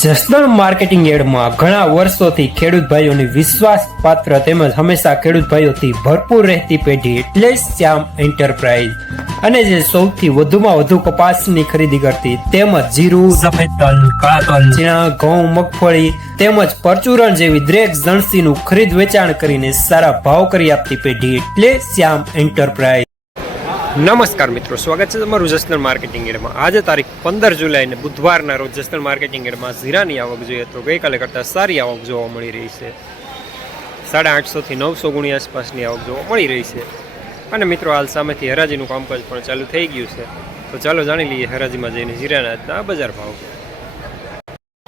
Jasdan marketing યાર્ડમાં ઘણા વર્ષોથી ખેડૂત ભાઈઓની વિશ્વાસપાત્ર તેમજ હંમેશા ખેડૂત ભાઈઓથી ભરપૂર રહેતી પેઢી એટલે શ્યામ એન્ટરપ્રાઇઝ અને જે સૌથી વધુમાં વધુ કપાસની ખરીદી કરતી તેમજ જીરું, સફેદ તલ, કાળા તલ, ચણા, ઘઉં, મગફળી તેમજ પરચુરણ જેવી દરેક જણસીનું ખરીદ વેચાણ કરીને સારા ભાવ કરી આપતી પેઢી એટલે શ્યામ એન્ટરપ્રાઇઝ। નમસ્કાર મિત્રો, સ્વાગત છે તમારું જસદણ માર્કેટિંગ યાર્ડમાં। આજે તારીખ 15 જુલાઈને બુધવારના રોજ જસદણ માર્કેટિંગ યાર્ડમાં જીરાની આવક જોઈએ તો ગઈકાલે કરતાં સારી આવક જોવા મળી રહી છે। 850 થી 900 ગુણી આસપાસની આવક જોવા મળી રહી છે અને મિત્રો હાલ સામેથી હરાજીનું કામકાજ પણ ચાલુ થઈ ગયું છે, તો ચાલો જાણી લઈએ હરાજીમાં જઈને જીરાના આજના બજાર ભાવ।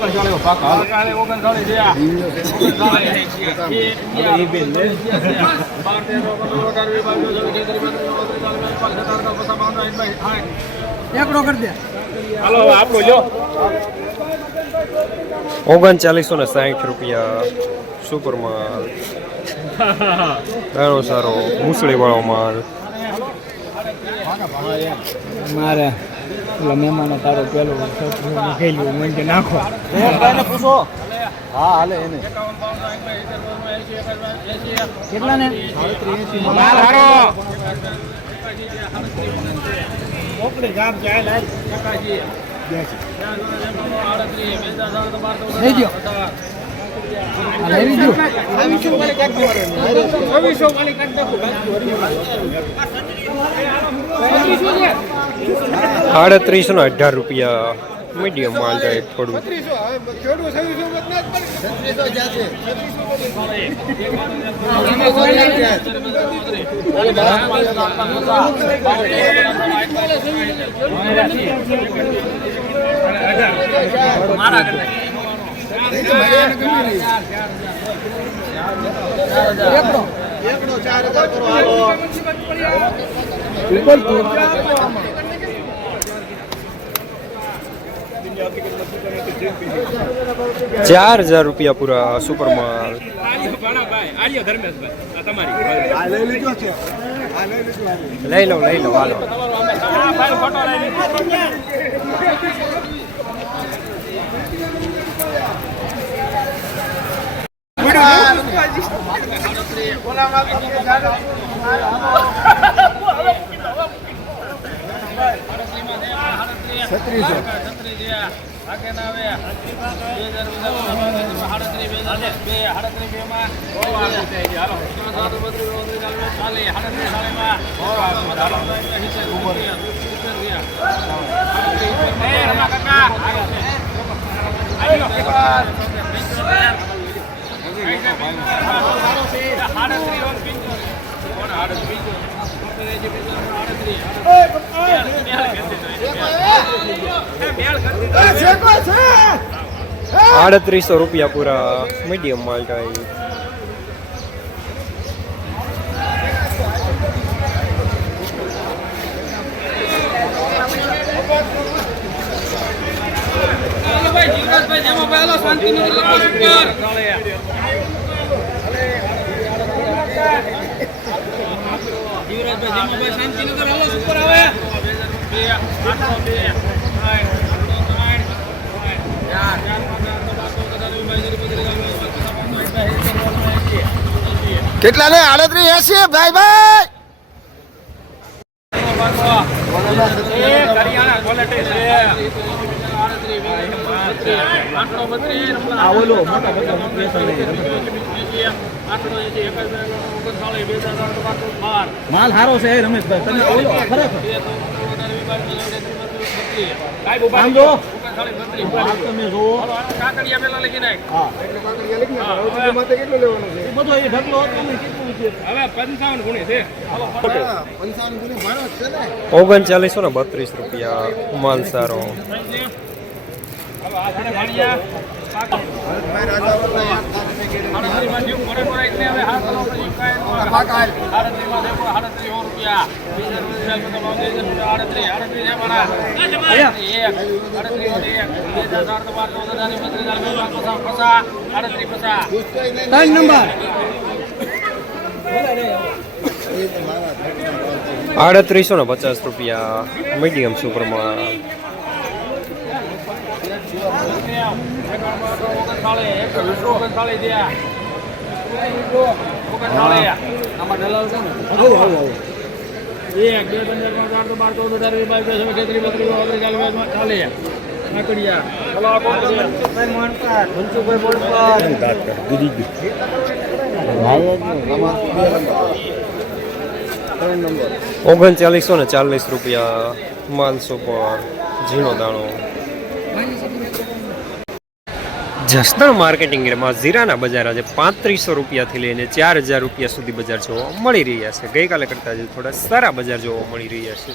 ₹3960 સુપર માલ, દાણો સારો, મૂસળી વાળો માલ। મારે મહેમાનો તારો પેલો ગયેલું મને નાખો પૂછો। હા હાલે એને કેટલા ને માલ હારો ઓપડી ગામ જાય લાઈ કાકાજી લઈ ગયો ₹3818 મીડિયમ માલ જાય થોડું। ₹4000 પૂરા સુપર માલ। લઈ લો હાલો। ₹3800 પૂરા મીડિયમ માલ થાય। કેટલા ને 3880 ભાઈ ભાઈ માલ હારો છે રમેશભાઈ, તમે બોલો ખરેખર આમ જો તમે જો કાકડિયા પેલા લખી નાખ। હા એટલે કાકડિયા લખી નાખ। હવે માથે કેટલો લેવાનો છે એ બધો એ ઢગલો તમે કેટલું છે? હવે 55 ગુણી છે। હાલો 55 ગુણી મારો છે ને। ₹3932 માલ સારો। હવે આ સાડે ભાણિયા પાકા ભાઈ રાજાવરના આડત્રી માં જીવ કરે કરે એટલે હવે હાથ નો પછી કાય પાકા આડત્રી માં દેખો ₹3800 બીજા રૂપિયા તો ભાવ દે છે આડત્રી છે મારા ₹3800 નંબર ₹3850 મીડિયમ સુપરમાં। ₹3940 માલસો પર ઝીણો દાણો. જસદણ માર્કેટિંગ એરિયામાં જીરાના બજાર આજે ₹3500 થી લઈને ₹4000 સુધી બજાર જોવા મળી રહ્યા છે. ગઈકાલે કરતાં આજે થોડા સારા બજાર જોવા મળી રહ્યા છે.